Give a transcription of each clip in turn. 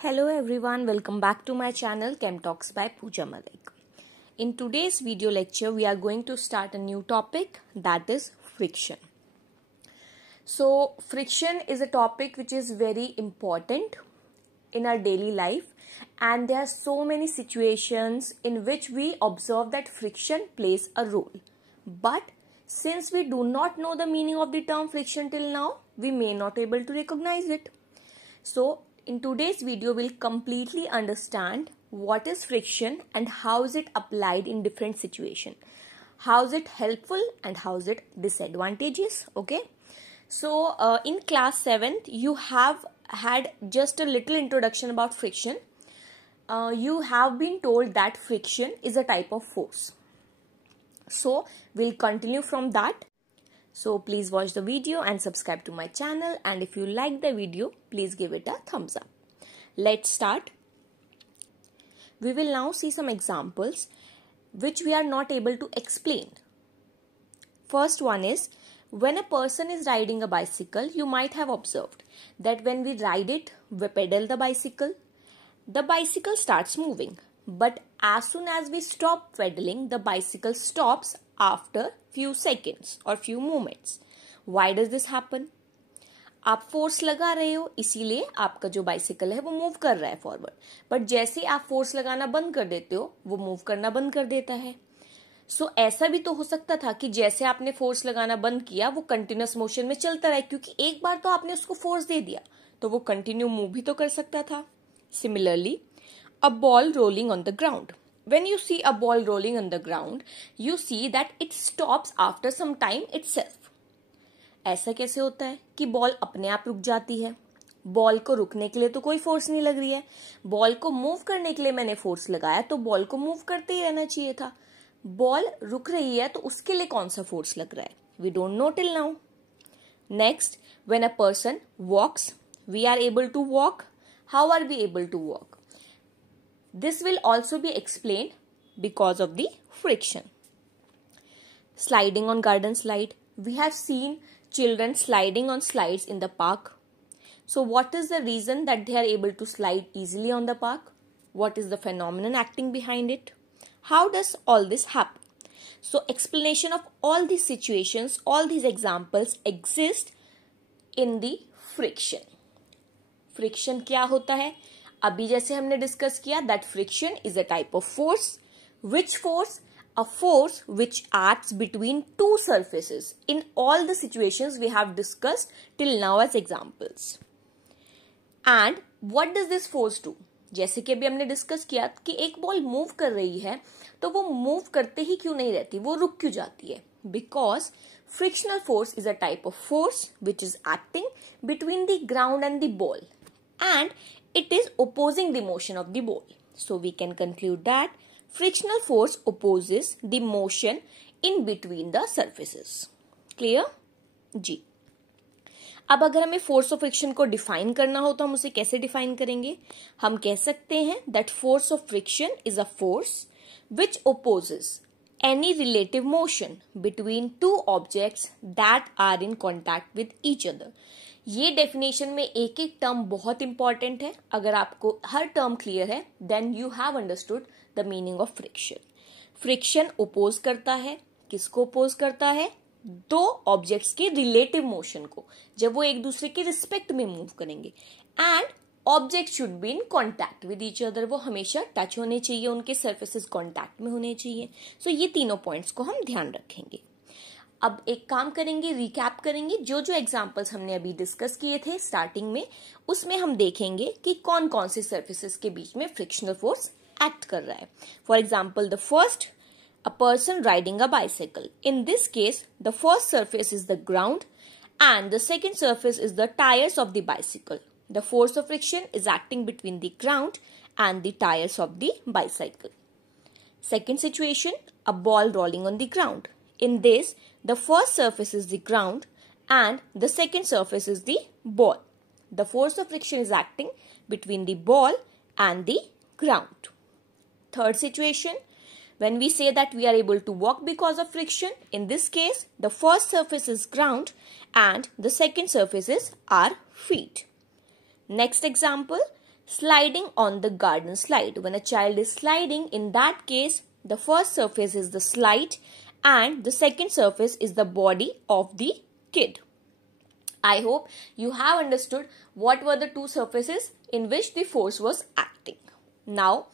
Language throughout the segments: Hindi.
Hello everyone, welcome back to my channel Chem Talks by Pooja Malik. In today's video lecture, we are going to start a new topic, that is friction. So friction is a topic which is very important in our daily life, and there are so many situations in which we observe that friction plays a role. But since we do not know the meaning of the term friction till now, we may not be able to recognize it. So in today's video, we'll completely understand what is friction and how is it applied in different situations. How is it helpful and how is it disadvantageous? Okay. So in class 7th, you have had just a little introduction about friction. You have been told that friction is a type of force. So we'll continue from that. So please watch the video and subscribe to my channel, and if you like the video, please give it a thumbs up. Let's start. We will now see some examples which we are not able to explain. First one is, when a person is riding a bicycle, you might have observed that when we ride it, we pedal the bicycle starts moving. But as soon as we stop pedaling, the bicycle stops after few seconds or few moments. Why does this happen? आप फोर्स लगा रहे हो, इसीलिए आपका जो बाइसिकल है वो मूव कर रहा है फॉरवर्ड. बट जैसे आप फोर्स लगाना बंद कर देते हो, वो मूव करना बंद कर देता है. सो ऐसा भी तो हो सकता था कि जैसे आपने फोर्स लगाना बंद किया, वो कंटिन्यूअस मोशन में चलता रहे, क्योंकि एक बार तो आपने उसको फोर्स दे दिया, तो वो कंटिन्यू मूव भी तो कर सकता था. Similarly, a ball rolling on the ground. When you see a ball rolling on the ground, you see that it stops after some time itself. ऐसा कैसे होता है कि बॉल अपने आप रुक जाती है? बॉल को रुकने के लिए तो कोई फोर्स नहीं लग रही है. बॉल को मूव करने के लिए मैंने फोर्स लगाया, तो बॉल को मूव करते ही रहना चाहिए था. बॉल रुक रही है तो उसके लिए कौन सा फोर्स लग रहा है? We don't know till now. Next, when a person walks, we are able to walk. How are we able to walk? This will also be explained because of the friction. Sliding on garden slide. We have seen children sliding on slides in the park. So what is the reason that they are able to slide easily on the park? What is the phenomenon acting behind it? How does all this happen? So explanation of all these situations, all these examples exist in the friction. Friction क्या होता है? अभी जैसे हमने डिस्कस किया that friction is a type of force. Which force? A force which acts between two surfaces in all the situations we have discussed till now as examples. And what does this force do? जैसे कि अभी हमने डिस्कस किया कि एक बॉल मूव कर रही है, तो वो मूव करते ही क्यों नहीं रहती, वो रुक क्यों जाती है? Because frictional force is a type of force which is acting between the ground and the ball, and it is opposing the motion of the ball. So we can conclude that frictional force opposes the motion in between the surfaces. Clear? जी. अब अगर हमें फोर्स ऑफ फ्रिक्शन को डिफाइन करना हो तो हम उसे कैसे डिफाइन करेंगे? हम कह सकते हैं that force of friction is a force which opposes any relative motion between two objects that are in contact with each other. ये डेफिनेशन में एक एक टर्म बहुत इंपॉर्टेंट है. अगर आपको हर टर्म क्लियर है, then you have understood the meaning of friction. Friction oppose करता है, किसको ओपोज करता है? दो ऑब्जेक्ट्स के रिलेटिव मोशन को, जब वो एक दूसरे के रिस्पेक्ट में मूव करेंगे. And object should be in contact with each other. वो हमेशा टच होने चाहिए, उनके सर्फेसेस कॉन्टैक्ट में होने चाहिए. सो ये तीनों पॉइंट्स को हम ध्यान रखेंगे. अब एक काम करेंगे, रिकैप करेंगे जो जो एग्जांपल्स हमने अभी डिस्कस किए थे स्टार्टिंग में, उसमें हम देखेंगे कि कौन कौन से सर्फेसेस के बीच में फ्रिक्शनल फोर्स एक्ट कर रहा है. For example, the first, a person riding a bicycle. In this case, the first surface is the ground and the second surface is the tires of the bicycle. The force of friction is acting between the ground and the tires of the bicycle. Second situation, a ball rolling on the ground. In this, the first surface is the ground and the second surface is the ball. The force of friction is acting between the ball and the ground. Third situation, when we say that we are able to walk because of friction, in this case, the first surface is ground and the second surface is our feet. Next example, Sliding on the garden slide. When a child is sliding, in that case, the first surface is the slide and the second surface is the body of the kid. I hope you have understood what were the two surfaces in which the force was acting. Now,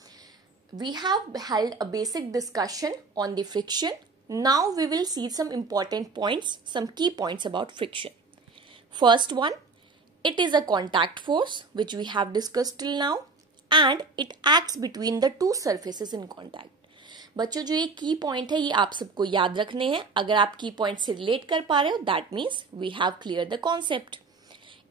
we have held a basic discussion on the friction. Now we will see some important points, some key points about friction. First one, it is a contact force which we have discussed till now and it acts between the two surfaces in contact. बच्चों जो ये की पॉइंट है ये आप सबको याद रखने हैं. अगर आप की पॉइंट से रिलेट कर पा रहे हो that means we have clear the concept.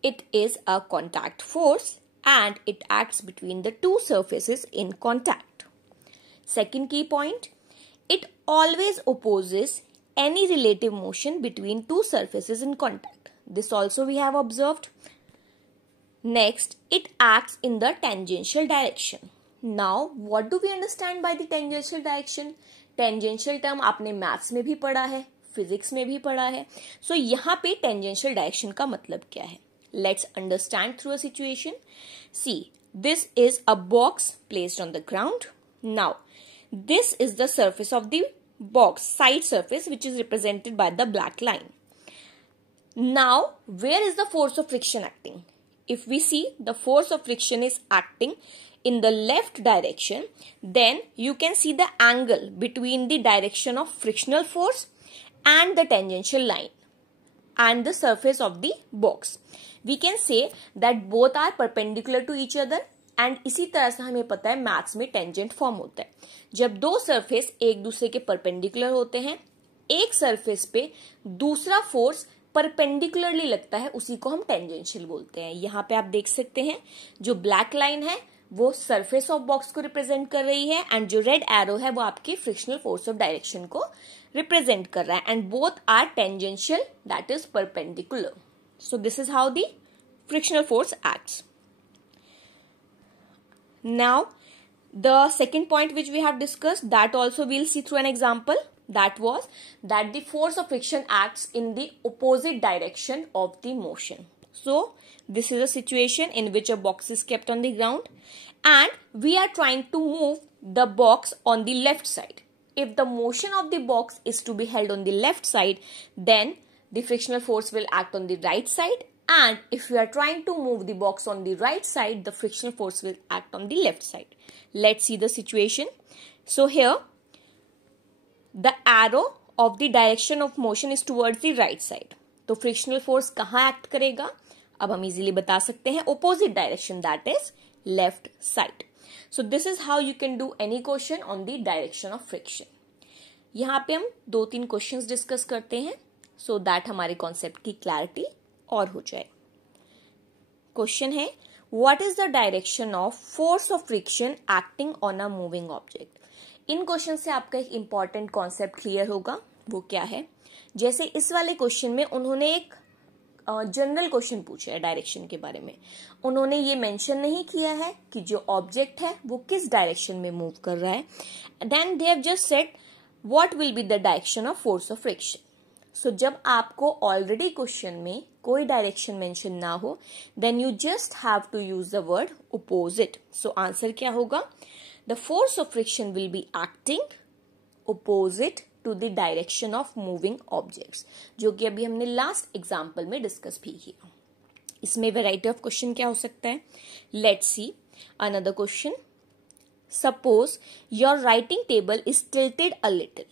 It is a contact force and it acts between the two surfaces in contact. Second key point, it always opposes any relative motion between two surfaces in contact. This also we have observed. Next, it acts in the tangential direction. Now, what do we understand by the tangential direction? Tangential term आपने मैथ्स में भी पढ़ा है, फिजिक्स में भी पढ़ा है. So यहाँ पे tangential direction का मतलब क्या है? Let's understand through a situation. See, this is a box placed on the ground. Now, this is the surface of the box, side surface, which is represented by the black line. Now, where is the force of friction acting? If we see the force of friction is acting in the left direction, then you can see the angle between the direction of frictional force and the tangential line and the surface of the box. We can say that both are perpendicular to each other and इसी तरह से हमें पता है मैथ्स में टेंजेंट फॉर्म होता है. जब दो सरफेस एक दूसरे के परपेंडिकुलर होते हैं, एक सरफेस पे दूसरा फोर्स परपेंडिकुलरली लगता है, उसी को हम टेंजेंशियल बोलते हैं. यहाँ पे आप देख सकते हैं जो ब्लैक लाइन है वो सरफेस ऑफ बॉक्स को रिप्रेजेंट कर रही है एंड जो रेड एरो है वो आपकी फ्रिक्शनल फोर्स ऑफ डायरेक्शन को रिप्रेजेंट कर रहा है and both are tangential, that is perpendicular. So this is how the frictional force acts. Now, the second point which we have discussed, that also we'll see through an example. That was that the force of friction acts in the opposite direction of the motion. So this is a situation in which a box is kept on the ground and we are trying to move the box on the left side. If the motion of the box is to be held on the left side, then the frictional force will act on the right side, and if we are trying to move the box on the right side, the frictional force will act on the left side. Let's see the situation. So here, the arrow of the direction of motion is towards the right side. तो frictional force कहाँ act करेगा? अब हम easily बता सकते हैं opposite direction, that is left side. So this is how you can do any question on the direction of friction. यहाँ पे हम 2-3 questions discuss करते हैं so that हमारे कॉन्सेप्ट की क्लैरिटी और हो जाए. क्वेश्चन है, what is the direction of force of friction acting on a moving object? In question से आपका एक इंपॉर्टेंट कॉन्सेप्ट क्लियर होगा. वो क्या है? जैसे इस वाले क्वेश्चन में उन्होंने एक जनरल क्वेश्चन पूछा है डायरेक्शन के बारे में. उन्होंने ये मेंशन नहीं किया है कि जो ऑब्जेक्ट है वो किस डायरेक्शन में मूव कर रहा है. Then they have just said what will be the direction of force of friction. So जब आपको ऑलरेडी क्वेश्चन में कोई डायरेक्शन मेंशन ना हो, then you just have to use the word opposite. So answer क्या होगा? The force of friction will be acting opposite to the direction of moving objects, जो कि अभी हमने लास्ट एग्जाम्पल में डिस्कस भी किया. इसमें वेराइटी ऑफ क्वेश्चन क्या हो सकता है? Let's see another question. Suppose your writing table is tilted a little.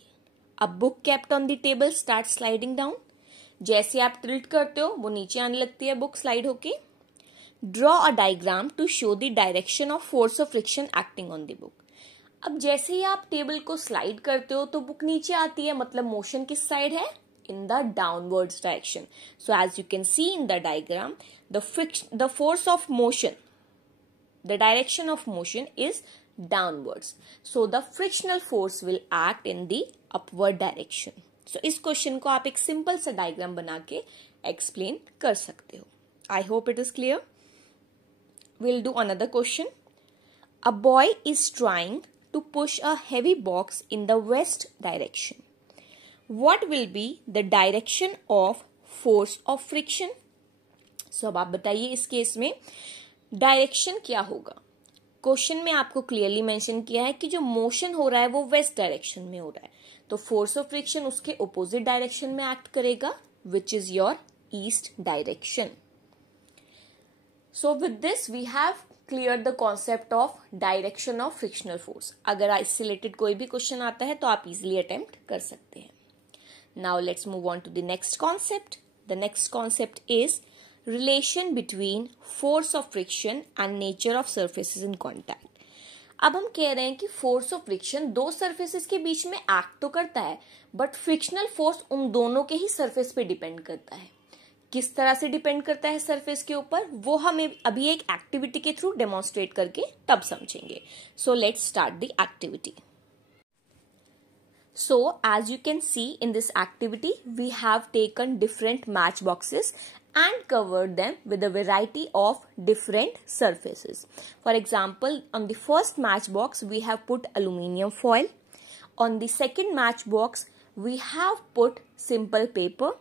A book kept on the table starts sliding down. जैसे आप टिल्ट करते हो वो नीचे आने लगती है बुक स्लाइड होके. Draw a diagram to show the direction of force of friction acting on the book. अब जैसे ही आप टेबल को स्लाइड करते हो तो बुक नीचे आती है, मतलब मोशन किस साइड है? In the downwards direction. So as you can see in the diagram, the force of motion, the direction of motion is downwards. So the frictional force will act in the upward direction. So इस क्वेश्चन को आप एक सिंपल सा डायग्राम बना के एक्सप्लेन कर सकते हो. I hope it is clear. We'll do another question. A boy is trying to push a heavy box in the west direction. What will be the direction of force of friction? So अब आप बताइए इस केस में डायरेक्शन क्या होगा? क्वेश्चन में आपको क्लियरली मेंशन किया है कि जो मोशन हो रहा है वो वेस्ट डायरेक्शन में हो रहा है, तो फोर्स ऑफ फ्रिक्शन उसके ऑपोजिट डायरेक्शन में एक्ट करेगा, which is your east direction. So with this we have clear the concept of direction of frictional force. अगर इससे रिलेटेड कोई भी क्वेश्चन आता है तो आप इजिली अटेम्प्ट कर सकते हैं. Now let's move on to the next concept. The next concept is relation between force of friction and nature of surfaces in contact. अब हम कह रहे हैं कि फोर्स ऑफ फ्रिक्शन दो सर्फेसिस के बीच में एक्ट तो करता है, बट फ्रिक्शनल फोर्स उन दोनों के ही सर्फेस पे डिपेंड करता है. किस तरह से डिपेंड करता है सर्फेस के ऊपर, वो हमें अभी एक एक्टिविटी के थ्रू डेमोन्स्ट्रेट करके तब समझेंगे. So let's start the activity. So as you can see in this activity, we have taken different matchboxes and covered them with a variety of different surfaces. For example, on the first matchbox, we have put aluminium foil. On the second matchbox, we have put simple paper.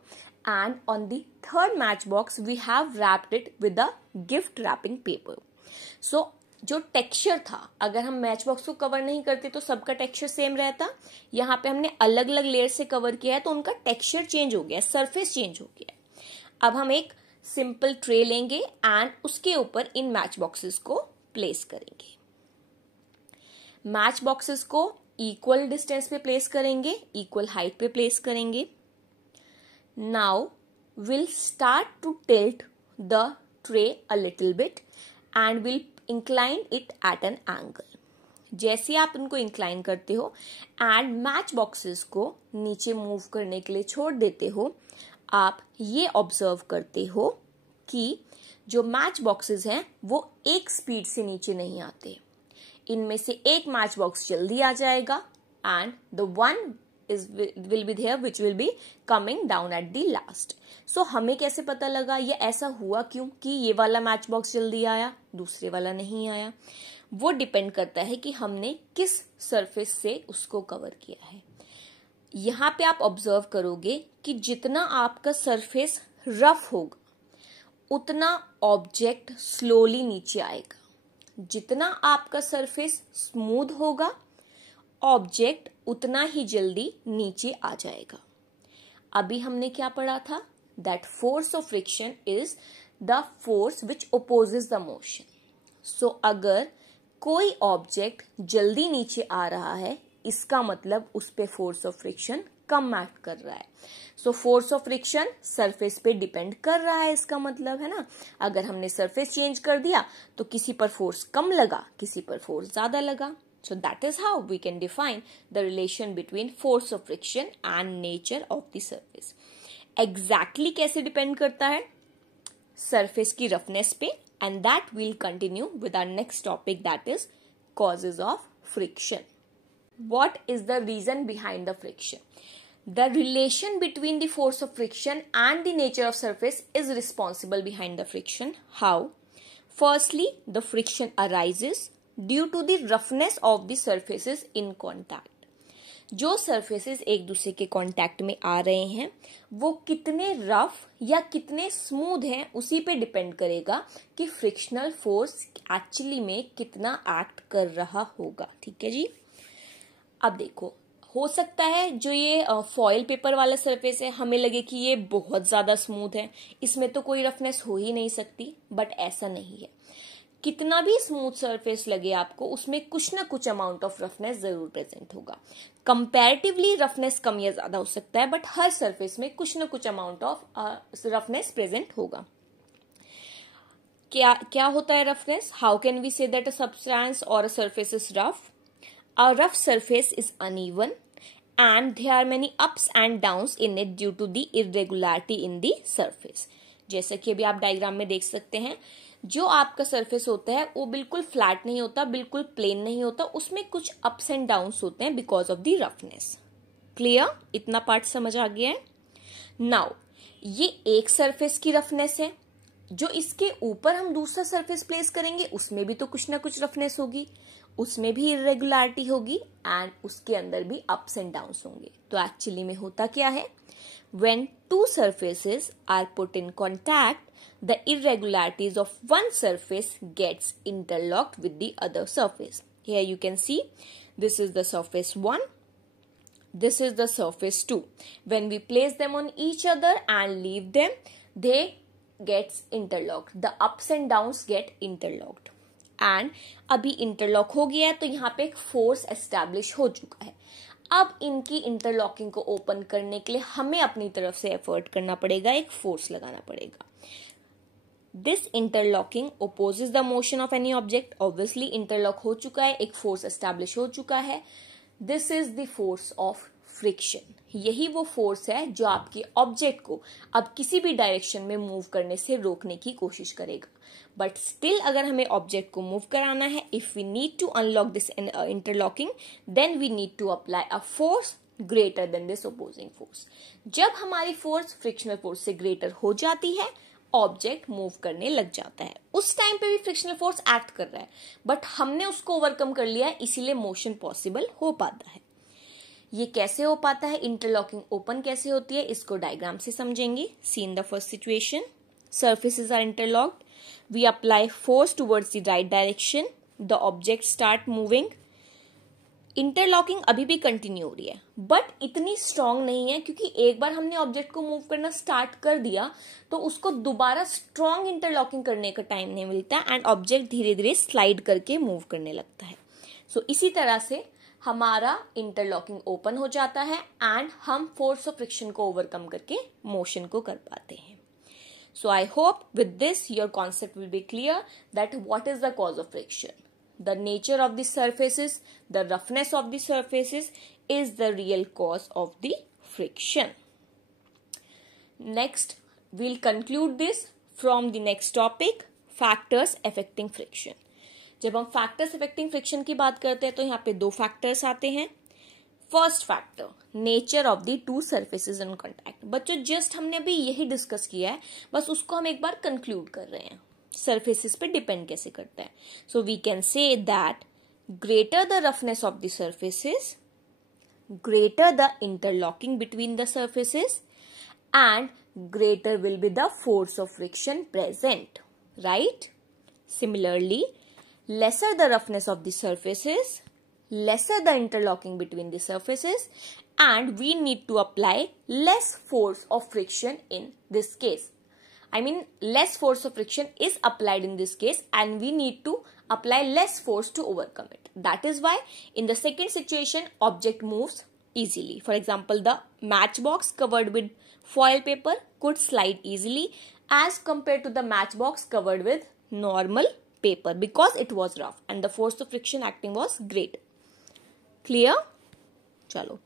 And on the third matchbox, we have wrapped it with a gift wrapping paper. So, जो टेक्सचर था, अगर हम मैच बॉक्स को कवर नहीं करते तो सबका टेक्सचर सेम रहता. यहाँ पे हमने अलग अलग लेयर से कवर किया है तो उनका टेक्सचर चेंज हो गया, सरफेस चेंज हो गया. अब हम एक सिंपल ट्रे लेंगे एंड उसके ऊपर इन मैच बॉक्सेस को प्लेस करेंगे. मैच बॉक्सेस को इक्वल डिस्टेंस पे प्लेस करेंगे, इक्वल हाइट पे प्लेस करेंगे. Now will start to tilt the tray a little bit and will incline it at an angle. जैसे आप उनको इंक्लाइन करते हो एंड मैच बॉक्सेस को नीचे मूव करने के लिए छोड़ देते हो, आप ये ऑब्जर्व करते हो कि जो मैच बॉक्सेस हैं वो एक स्पीड से नीचे नहीं आते. इनमें से एक मैच बॉक्स जल्दी आ जाएगा and the one will be there which will be coming down at the last. So हमें कैसे पता लगा ये ऐसा हुआ क्यों कि ये वाला मैच बॉक्स जल्दी आया, दूसरे वाला नहीं आया? वो डिपेंड करता है कि हमने किस सरफेस से उसको कवर किया है. यहाँ पे आप ऑब्जर्व करोगे कि जितना आपका सरफेस रफ होगा उतना ऑब्जेक्ट स्लोली नीचे आएगा. जितना आपका सरफेस स्मूथ होगा ऑब्जेक्ट उतना ही जल्दी नीचे आ जाएगा. अभी हमने क्या पढ़ा था? That force of friction is the force which opposes the motion. So अगर कोई ऑब्जेक्ट जल्दी नीचे आ रहा है इसका मतलब उस पे force of friction come act कर रहा है. So force of friction surface पे डिपेंड कर रहा है, इसका मतलब है ना. अगर हमने सरफेस चेंज कर दिया तो किसी पर फोर्स कम लगा, किसी पर फोर्स ज्यादा लगा. So that is how we can define the relation between force of friction and nature of the surface. Exactly कैसे depend करता है? Surface की roughness पे, and that we'll continue with our next topic, that is causes of friction. What is the reason behind the friction? The relation between the force of friction and the nature of surface is responsible behind the friction. How? Firstly, the friction arises due to the roughness of the surfaces in contact. जो सर्फेसिस एक दूसरे के कॉन्टैक्ट में आ रहे हैं वो कितने रफ या कितने स्मूथ हैं उसी पे डिपेंड करेगा कि फ्रिक्शनल फोर्स एक्चुअली में कितना एक्ट कर रहा होगा. ठीक है जी. अब देखो, हो सकता है जो ये फॉइल पेपर वाला सरफेस है हमें लगे कि ये बहुत ज्यादा स्मूथ है, इसमें तो कोई रफनेस हो ही नहीं सकती, बट ऐसा नहीं है. कितना भी स्मूथ सरफेस लगे आपको उसमें कुछ ना कुछ अमाउंट ऑफ रफनेस जरूर प्रेजेंट होगा. कंपैरेटिवली रफनेस कम या ज्यादा हो सकता है, बट हर सरफेस में कुछ ना कुछ अमाउंट ऑफ रफनेस प्रेजेंट होगा. क्या होता है roughness? How can we say that a substance or a surface is rough? A rough surface is uneven and there are many ups and downs in it due to the irregularity in the surface. जैसा कि अभी आप डायग्राम में देख सकते हैं, जो आपका सरफेस होता है वो बिल्कुल फ्लैट नहीं होता, बिल्कुल प्लेन नहीं होता, उसमें कुछ अप्स एंड डाउन्स होते हैं because of the roughness. Clear? इतना पार्ट समझ आ गया है. नाउ ये एक सरफेस की रफनेस है, जो इसके ऊपर हम दूसरा सरफेस प्लेस करेंगे उसमें भी तो कुछ ना कुछ रफनेस होगी, उसमें भी इरेगुलरिटी होगी एंड उसके अंदर भी अप्स एंड डाउन्स होंगे. तो एक्चुअली में होता क्या है? When two surfaces are put in contact, the irregularities of one surface gets interlocked with the other surface. Here you can see this is the surface 1, this is the surface 2. When we place them on each other and leave them, they gets interlocked. The ups and downs get interlocked. And अभी interlock हो गया है तो यहाँ पे एक force establish हो चुका है. अब इनकी इंटरलॉकिंग को ओपन करने के लिए हमें अपनी तरफ से एफर्ट करना पड़ेगा, एक फोर्स लगाना पड़ेगा. This interlocking opposes the motion of any object. Obviously interlock हो चुका है, एक फोर्स एस्टैब्लिश हो चुका है. This is the force of friction. यही वो फोर्स है जो आपके ऑब्जेक्ट को अब किसी भी डायरेक्शन में मूव करने से रोकने की कोशिश करेगा. बट स्टिल अगर हमें ऑब्जेक्ट को मूव कराना है, if we need to unlock this interlocking, then we need to apply a force greater than this opposing force. जब हमारी फोर्स फ्रिक्शनल फोर्स से ग्रेटर हो जाती है, ऑब्जेक्ट मूव करने लग जाता है. उस टाइम पे भी फ्रिक्शनल फोर्स एक्ट कर रहा है, बट हमने उसको ओवरकम कर लिया है, इसीलिए मोशन पॉसिबल हो पाता है. ये कैसे हो पाता है, इंटरलॉकिंग ओपन कैसे होती है, इसको डायग्राम से समझेंगे. See in the first situation, surfaces are interlocked. We apply force towards the right direction. The object start moving. Interlocking अभी भी कंटिन्यू हो रही है, बट इतनी स्ट्रांग नहीं है, क्योंकि एक बार हमने ऑब्जेक्ट को मूव करना स्टार्ट कर दिया तो उसको दोबारा स्ट्रांग इंटरलॉकिंग करने का टाइम नहीं मिलता एंड ऑब्जेक्ट धीरे धीरे स्लाइड करके मूव करने लगता है. सो इसी तरह से हमारा इंटरलॉकिंग ओपन हो जाता है एंड हम फोर्स ऑफ फ्रिक्शन को ओवरकम करके मोशन को कर पाते हैं. So I hope with this your concept will be clear that what is the cause of friction. The nature of the surfaces, the roughness of the surfaces is the real cause of the friction. Next, we'll conclude this from the next topic, factors affecting friction. जब हम factors affecting friction की बात करते हैं तो यहाँ पे दो factors आते हैं. First factor, nature of the two surfaces in contact. बच्चों जस्ट हमने अभी यही डिस्कस किया है, बस उसको हम एक बार कंक्लूड कर रहे हैं. सर्फेसेस पे डिपेंड कैसे करता है. So we can say that greater the roughness of the surfaces, greater the interlocking between the surfaces and greater will be the force of friction present. Right. Similarly, lesser the roughness of the surfaces, lesser the interlocking between the surfaces, and we need to apply less force of friction in this case. I mean, less force of friction is applied in this case and we need to apply less force to overcome it. That is why in the second situation, object moves easily. For example, the matchbox covered with foil paper could slide easily as compared to the matchbox covered with normal paper because it was rough and the force of friction acting was great. Clear. चलो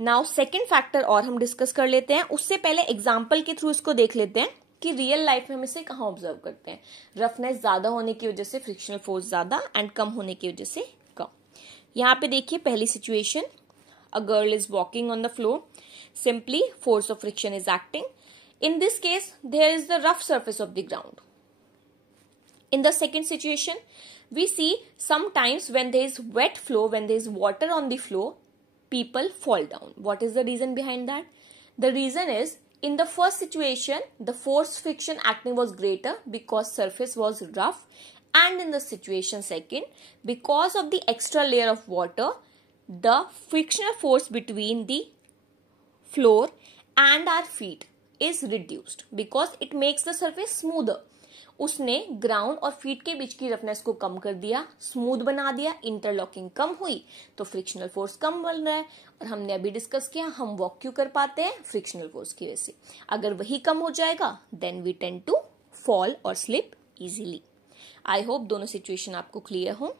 नाउ सेकेंड फैक्टर और हम डिस्कस कर लेते हैं. उससे पहले एग्जाम्पल के थ्रू इसको देख लेते हैं कि रियल लाइफ में हम इसे कहाँ ऑब्जर्व करते हैं. रफनेस ज्यादा होने की वजह से फ्रिक्शनल फोर्स ज्यादा एंड कम होने की वजह से कम. यहाँ पे देखिए पहली situation, a girl is walking on the floor. Simply force of friction is acting. In this case there is the rough surface of the ground. In the second situation, we see sometimes when there is wet floor, when there is water on the floor, people fall down. What is the reason behind that? The reason is, in the first situation, the force friction acting was greater because surface was rough, and in the situation second, because of the extra layer of water, the frictional force between the floor and our feet is reduced because it makes the surface smoother. उसने ग्राउंड और फीट के बीच की रफनेस को कम कर दिया, स्मूथ बना दिया, इंटरलॉकिंग कम हुई तो फ्रिक्शनल फोर्स कम बन रहा है. और हमने अभी डिस्कस किया हम वॉक क्यों कर पाते हैं, फ्रिक्शनल फोर्स की वजह से. अगर वही कम हो जाएगा then we tend to fall और स्लिप इजीली. आई होप दोनों सिचुएशन आपको क्लियर हो.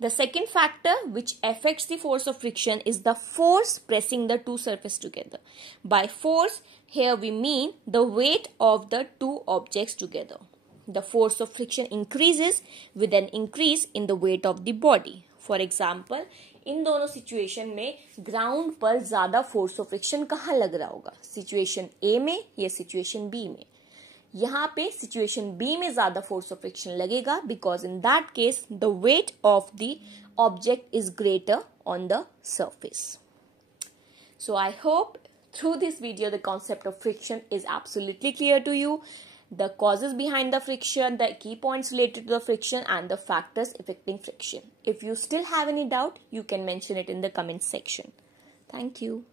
The second factor which affects the force of friction is the force pressing the two surfaces together. By force, here we mean the weight of the two objects together. The force of friction increases with an increase in the weight of the body. For example, इन दोनों सिचुएशन में ग्राउंड पर ज्यादा फोर्स ऑफ फ्रिक्शन कहाँ लग रहा होगा, सिचुएशन ए में या सिचुएशन बी में. यहाँ पे सिचुएशन बी में ज्यादा फोर्स ऑफ फ्रिक्शन लगेगा because in that case the weight of the object is greater on the surface. So I hope through this video the concept of friction is absolutely clear to you. the causes behind the friction, the key points related to the friction, and the factors affecting friction. If you still have any doubt, you can mention it in the comment section. Thank you.